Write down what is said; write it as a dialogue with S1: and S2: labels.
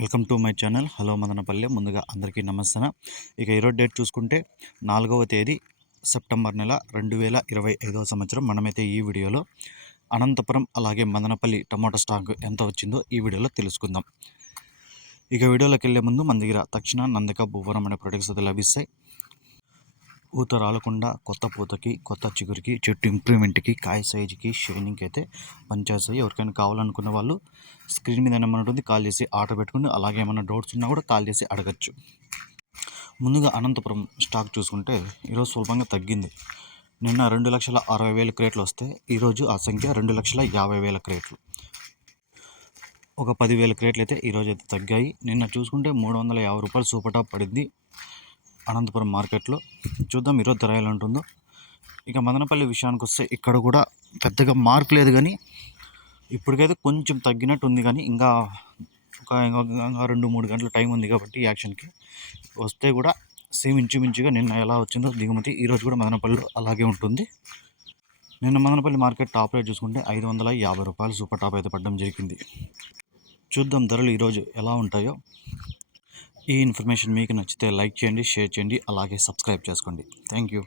S1: Welcome to my channel. Hello Madanapalle. ముందుగా అందరికీ నమస్తే ఇక ఈరోజు డేట్ చూసుకుంటే నాలుగవ తేదీ సెప్టెంబర్ నెల రెండు వేల ఇరవై ఐదవ సంవత్సరం. మనమైతే ఈ వీడియోలో అనంతపురం అలాగే మదనపల్లి టమాటో స్టాక్ ఎంత వచ్చిందో ఈ వీడియోలో తెలుసుకుందాం. ఇక వీడియోలోకి వెళ్ళే ముందు మన దగ్గర తక్షణ నందక భువనం అనే ప్రొడక్ట్స్ అయితే లభిస్తాయి. పూత రాలకుండా కొత్త పూతకి కొత్త చిగురికి చెట్టు ఇంప్రూవ్మెంట్కి కాయ సైజుకి షైనింగ్కి అయితే పనిచేస్తాయి. ఎవరికైనా కావాలనుకున్న వాళ్ళు స్క్రీన్ మీద ఏమైనా ఉంటుంది కాల్ చేసి ఆర్డర్ పెట్టుకుని అలాగే ఏమైనా డౌట్స్ ఉన్నా కూడా కాల్ చేసి అడగచ్చు. ముందుగా అనంతపురం స్టాక్ చూసుకుంటే ఈరోజు సులభంగా తగ్గింది. నిన్న రెండు లక్షల అరవై వేల క్రేట్లు వస్తే ఈరోజు ఆ సంఖ్య రెండు లక్షల యాభై వేల క్రేట్లు. ఒక పదివేల క్రేట్లు అయితే ఈరోజు అయితే తగ్గాయి. నిన్న చూసుకుంటే మూడు వందల యాభై రూపాయలు సూపర్ టాప్ పడింది. అనంతపురం మార్కెట్లో చూద్దాం ఈరోజు ధర ఎలా ఉంటుందో. ఇక మదనపల్లి విషయానికి వస్తే ఇక్కడ కూడా పెద్దగా మార్పు లేదు కానీ ఇప్పటికైతే కొంచెం తగ్గినట్టు ఉంది కానీ ఇంకా ఒక ఇంకా రెండు మూడు గంటల టైం ఉంది కాబట్టి యాక్షన్కి వస్తే కూడా సేమ్ ఇంచుమించుగా నిన్న ఎలా వచ్చిందో దిగుమతి ఈరోజు కూడా మదనపల్లిలో అలాగే ఉంటుంది. నిన్న మదనపల్లి మార్కెట్ టాప్ రేట్ చూసుకుంటే ఐదు వందల యాభై రూపాయలు సూపర్ టాప్ అయితే పడడం జరిగింది. చూద్దాం ధరలు ఈరోజు ఎలా ఉంటాయో. ఈ ఇన్ఫర్మేషన్ మీకు నచ్చితే లైక్ చేయండి షేర్ చేయండి అలాగే సబ్స్క్రైబ్ చేసుకోండి. Thank you.